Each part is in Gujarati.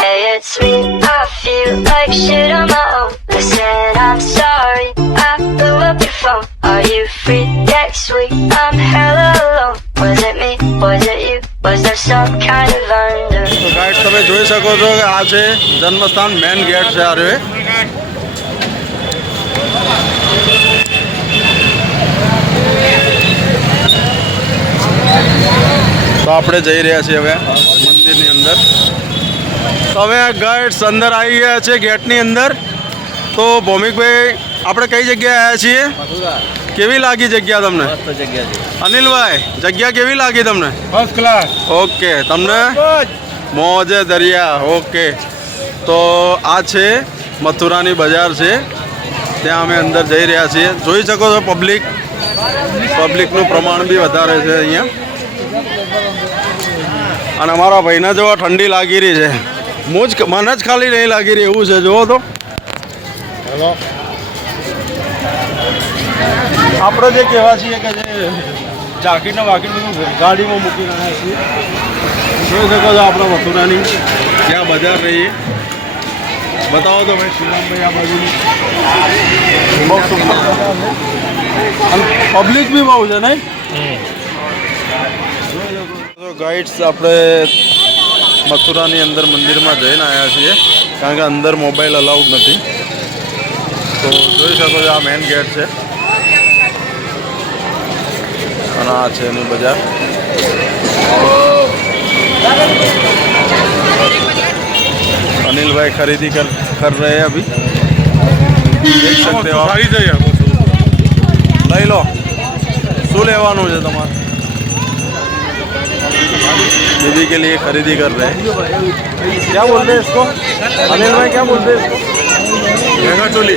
Hey, it's me. I feel like shit on my own. Listen, I'm sorry. I blew up your phone. Are you free next week? I'm hella alone. Was it me? Was it you? Was there some kind of under? તો ગાઈડ તમે જોઈ શકો છો કે આ છે જન્મસ્થાન મેન ગેટ છે આ રહ્યો. તો આપણે જઈ રહ્યા છીએ હવે મંદિરની અંદર. તો હવે ગાઈડ્સ અંદર આવી ગયા છે ગેટની અંદર. તો ભૌમિકભાઈ આપણે કઈ જગ્યાએ આવ્યા છીએ? કેવી લાગી જગ્યા તમને? અનિલભાઈ જગ્યા કેવી લાગી તમને? First class. ઓકે તમને મોજે દરિયા. ઓકે તો આ છે મથુરાની બજાર છે, ત્યાં અમે અંદર જઈ રહ્યા છીએ. જોઈ શકો છો પબ્લિકનું પ્રમાણ બી વધારે છે અહીંયા. અને અમારા ભાઈને જો ઠંડી લાગી રહી છે, મને જ ખાલી નહીં લાગી રહી એવું છે. જુઓ તો આપણે જે કહેવા છીએ કે જે જાકીટને વાકીટ ગાડીમાં મૂકી રહ્યા છીએ. જોઈ શકો છો આપણા મથુરાની જ્યાં બજાર રહીએ. બતાવો તો ભાઈ શ્રીરામભાઈ આ બાજુની બહુ સુંદર અને પબ્લિક બી બહુ છે નહીં? ગાઈડ્સ આપણે મથુરાની અંદર મંદિરમાં જઈને આવ્યા છીએ, કારણ કે અંદર મોબાઈલ અલાઉડ નથી. તો જોઈ શકો છો આ મેઇન ગેટ છે અને આ છે એની બજાર. अनिल भाई खरीदी कर रहे हैं अभी, देख सकते हो आप. લઈ લો. શું લેવાનું છે તમારે? बीबी के लिए खरीदी कर रहे हैं. क्या बोलते हैं इसको अनिल भाई? क्या बोलते हैं इसको? लहंगा चोली.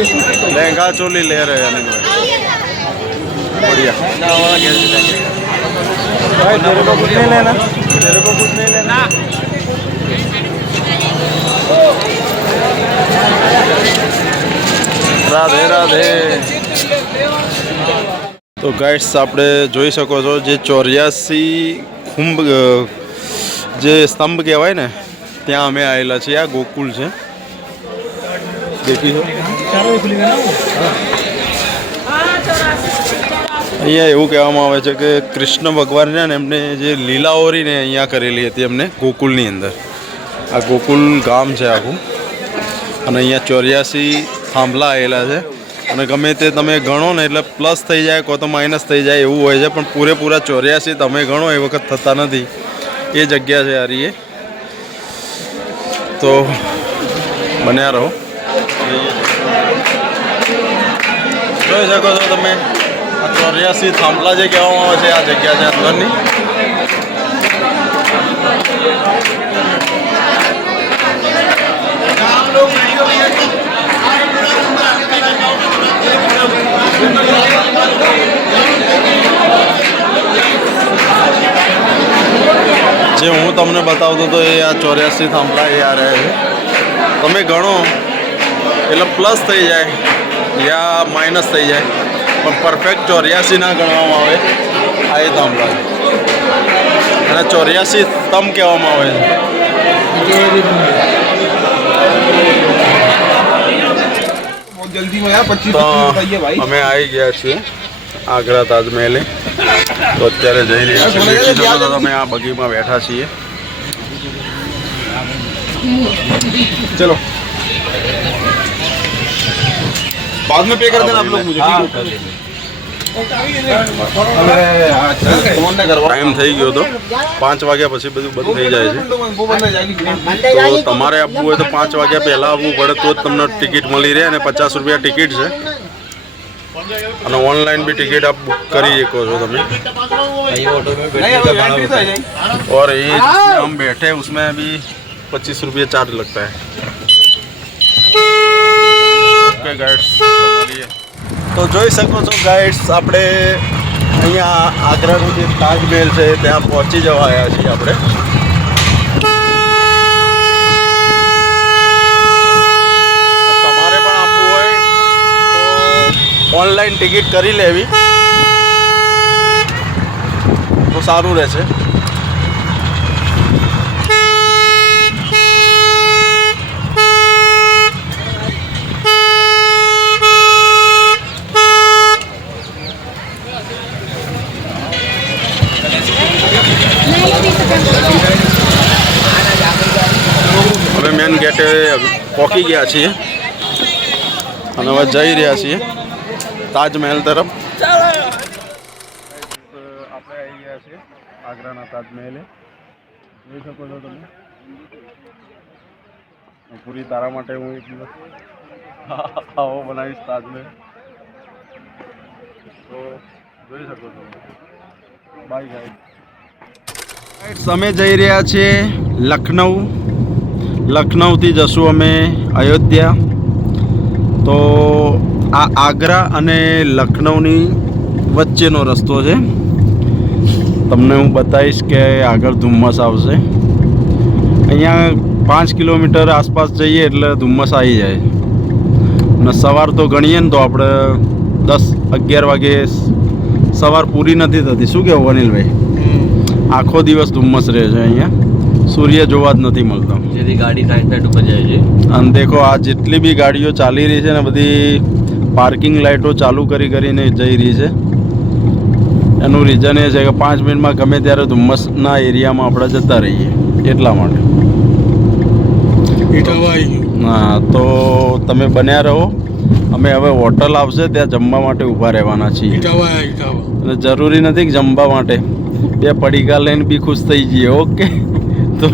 लहंगा चोली ले रहे हैं अनिल भाई. बढ़िया भाई. तेरे को कुछ नहीं लेना? तेरे को कुछ नहीं लेना? રાધે રાધે. તો ગાઈડ્સ આપણે જોઈ શકો છો જે 84 કુંભ જે સ્તંભ કહેવાય ને ત્યાં અમે આવેલા છીએ. આ ગોકુલ છે, દેખી છો. અહીંયા એવું કહેવામાં આવે છે કે કૃષ્ણ ભગવાનને એમને જે લીલાઓરીને અહીંયા કરેલી હતી એમને ગોકુલની અંદર. આ ગોકુલ ગામ છે આખું અને અહીંયા 84 થાંભલા આવેલા છે. અને ગમે તે તમે ગણો ને એટલે પ્લસ થઈ જાય કો તો માઇનસ થઈ જાય એવું હોય છે, પણ પૂરેપૂરા 84 તમે ગણો એ વખત થતા નથી. એ જગ્યા છે હારી. એ તો બન્યા રહો. જોઈ શકો છો તમે આ 84 થાંભલા જે કહેવામાં આવે છે આ જગ્યા છે અંદરની. જે હું તમને બતાવતો હતો એ આ 84 થાંભલા એ આ રહે છે. તમે ગણો એટલે પ્લસ થઈ જાય યા માઇનસ થઈ જાય, પણ પરફેક્ટ 84 ના ગણવામાં આવે. આ એ થાંભલા છે અને 84 સ્તંભ કહેવામાં આવે છે. અમે આવી ગયા છીએ આગ્રા તાજમહેલે. તો અત્યારે જઈ રહ્યા છીએ. તમે આ બગીમાં બેઠા છીએ. ચલો बाद में पे कर देना आप लोग मुझे. ટાઈમ થઈ ગયો તો 5 વાગ્યા પછી બધું બંધ થઈ જાય છે. તો તમારે આવવું હોય તો 5 વાગ્યા પહેલાં આવવું પડે તો જ તમને ટિકિટ મળી રહે. અને 50 રૂપિયા ટિકિટ છે અને ઓનલાઈન भी टिकट आप बुक કરી શકો છો તમે. और ये हम बैठे उसमें अभी 25 रुपये चार्ज लगता है. ओके गाइड्स तो જોઈ શકો છો ગાઈડ્સ આપણે અહીંયા આગ્રાનું જે તાજમહેલ છે ત્યાં પહોંચી જવા આવ્યા છીએ આપણે. તમારે પણ આપવું હોય તો ઓનલાઈન ટિકિટ કરી લેવી તો સારું રહેશે. મેન ગેટે પહોંચી ગયા છીએ અને હવે જઈ રહ્યા છીએ તાજમહેલ તરફ. આપણે આવી ગયા છીએ આગ્રાના તાજમહેલે. જોઈ શકો છો તમે. પૂરી તારા માટે હું એક દિવસ આવો બનાવીશ તાજમહેલ. તો જોઈ શકો છો. Bye guide. અમે જઈ રહ્યા છીએ લખનઉ. લખનઉથી જશું અમે અયોધ્યા. તો આ આગ્રા અને લખનઉની વચ્ચેનો રસ્તો છે. તમને હું બતાવીશ કે આગળ ધુમ્મસ આવશે. અહીંયા 5 કિલોમીટર આસપાસ જઈએ એટલે ધુમ્મસ આવી જાય. અને સવાર તો ગણીએ ને તો આપણે 10-11 વાગે સવાર પૂરી નથી થતી. શું કહેવું અનિલભાઈ? આખો દિવસ ધુમ્મસ રહે છે અહીંયા. સૂર્ય જોવા જ નથી મળતો. જેથી ગાડી સાઈડ ઉપર જાય છે. અને દેખો આ જેટલી બી ગાડીઓ ચાલી રહી છે ને બધી પાર્કિંગ લાઇટો ચાલુ કરીને જઈ રહી છે. એનું રીઝન એ છે કે 5 મિનિટમાં ગમે ત્યારે ધુમ્મસના એરિયામાં આપણે જતા રહીએ એટલા માટે. હા, તો તમે બન્યા રહો. અમે હવે હોટલ આવશે ત્યાં જમવા માટે ઊભા રહેવાના છીએ. અને જરૂરી નથી કે જમવા માટે 2 પડીકા લઈને બી ખુશ થઈ જઈએ. ઓકે તો